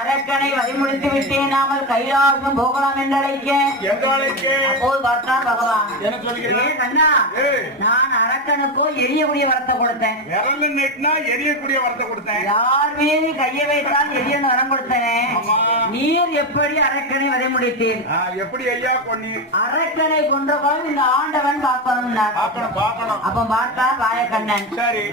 அரக்கனை வழிமுடித்து விட்டேன், நாமல் கைலாசம் போகலாம் என்று அழைக்கேன். அப்போது பார்த்தான் பகவான், கண்ணா நான் அரக்கனுக்கோ எரியக்கூடிய வரத்தை கொடுத்தேன். எரியக்கூடிய வரத்தை கொடுத்தேன். யார் மீது கையை வைத்தால் எரியன்னு வரம் கொடுத்தேன். நீர் எப்படி அரக்கனை வதை முடித்தீர்? எப்படி ஐயா கொன்னீர்? அரக்கனை கொன்றபோது இந்த ஆண்டவன் பார்க்கணும். அப்ப பார்த்தா பாயக்கண்ணன். சரி.